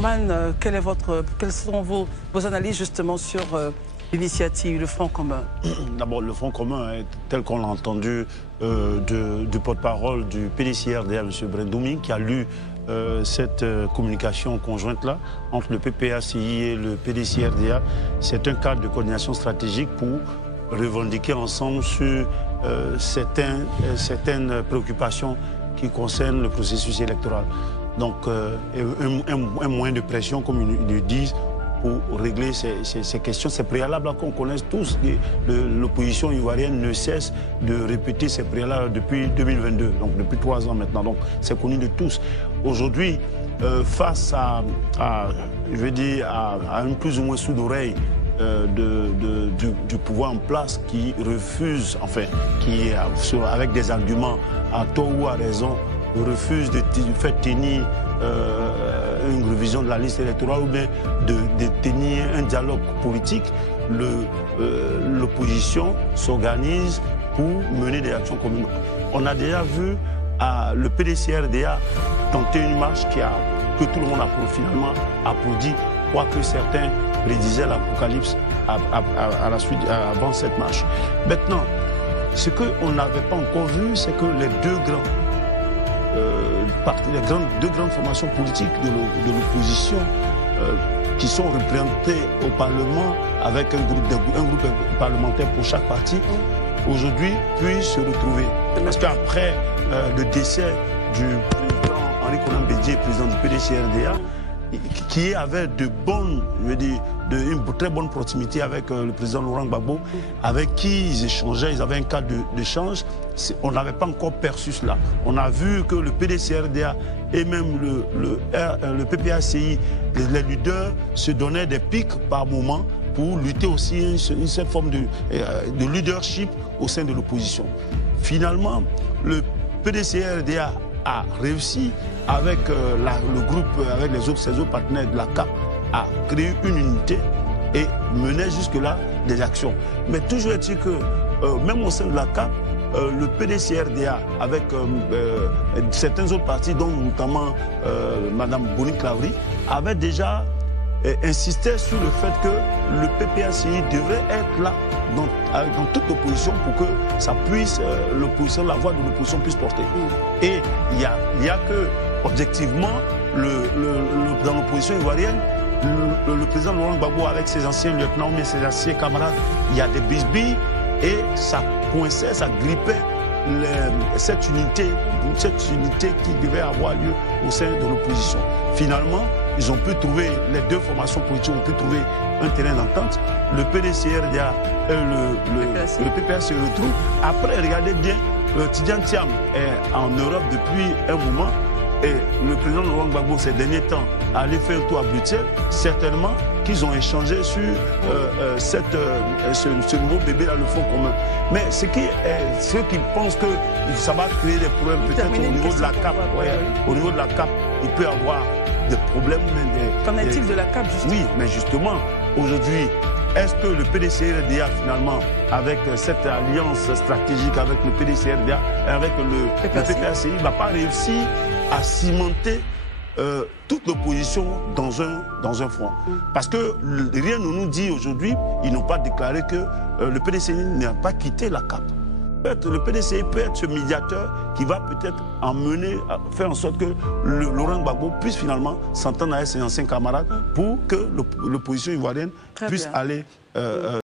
Norman, quelles sont vos analyses justement sur l'initiative, le Front commun? D'abord, le Front commun, tel qu'on l'a entendu du porte-parole du PDCRDA, M. Brendoumi, qui a lu cette communication conjointe-là entre le PPACI et le PDCRDA, c'est un cadre de coordination stratégique pour revendiquer ensemble sur certaines préoccupations qui concernent le processus électoral. Donc, un moyen de pression, comme ils le disent, pour régler ces questions. C'est préalable qu'on connaisse tous. L'opposition ivoirienne ne cesse de répéter ces préalables depuis 2022, donc depuis 3 ans maintenant. Donc, c'est connu de tous. Aujourd'hui, face à une plus ou moins sourde oreille du pouvoir en place qui refuse, enfin, qui avec des arguments à tort ou à raison, refuse de faire tenir une révision de la liste électorale ou bien de tenir un dialogue politique, l'opposition s'organise pour mener des actions communes. On a déjà vu le PDCRDA tenter une marche que tout le monde a finalement applaudi, quoique certains prédisaient l'apocalypse avant cette marche. Maintenant, ce qu'on n'avait pas encore vu, c'est que les deux grandes formations politiques de l'opposition qui sont représentées au Parlement avec un groupe parlementaire pour chaque parti, aujourd'hui puissent se retrouver. Parce qu'après le décès du président Henri-Konan Bédié, président du PDCRDA, qui avait une très bonne proximité avec le président Laurent Gbagbo, avec qui ils échangeaient, ils avaient un cadre d'échange. On n'avait pas encore perçu cela. On a vu que le PDCRDA et même le PPACI, les leaders se donnaient des pics par moment pour lutter aussi une certaine forme de leadership au sein de l'opposition. Finalement, le PDCRDA a réussi avec le groupe, avec ses autres partenaires de la CAP, à créer une unité et mener jusque-là des actions. Mais toujours est-il que, même au sein de la CAP, le PDCRDA, avec certains autres partis, dont notamment Mme Boni-Clavry, avait déjà insisté sur le fait que le PPACI devrait être là dans toute l'opposition pour que ça puisse, la voix de l'opposition puisse porter. Et il n'y a que, objectivement, dans l'opposition ivoirienne, le président Laurent Gbagbo avec ses anciens lieutenants, mais ses anciens camarades, il y a des bisbilles et ça coinçait, ça grippait cette unité qui devait avoir lieu au sein de l'opposition. Finalement, ils ont pu trouver, les deux formations politiques ont pu trouver un terrain d'entente. Le PDCRDA et le PPA se retrouvent. Après, regardez bien, Tidjane Thiam est en Europe depuis un moment. Et le président Laurent Gbagbo, ces derniers temps, allait faire un tour à Bruxelles. Certainement qu'ils ont échangé sur ce nouveau bébé-là, le Front commun. Mais ceux qui pensent que ça va créer des problèmes, peut-être au niveau de la CAP, au niveau de la CAP, il peut y avoir des problèmes. Qu'en est-il de la CAP, justement? Oui, mais justement, aujourd'hui, est-ce que le PDCRDA, finalement, avec cette alliance stratégique avec le PDCRDA, avec le PPACI, ne va pas réussir à cimenter toute l'opposition dans un front? Parce que rien ne nous dit aujourd'hui, ils n'ont pas déclaré que le PDCI n'a pas quitté la CAP. Le PDCI peut être ce médiateur qui va peut-être faire en sorte que Laurent Gbagbo puisse finalement s'entendre avec ses anciens camarades pour que l'opposition ivoirienne puisse aller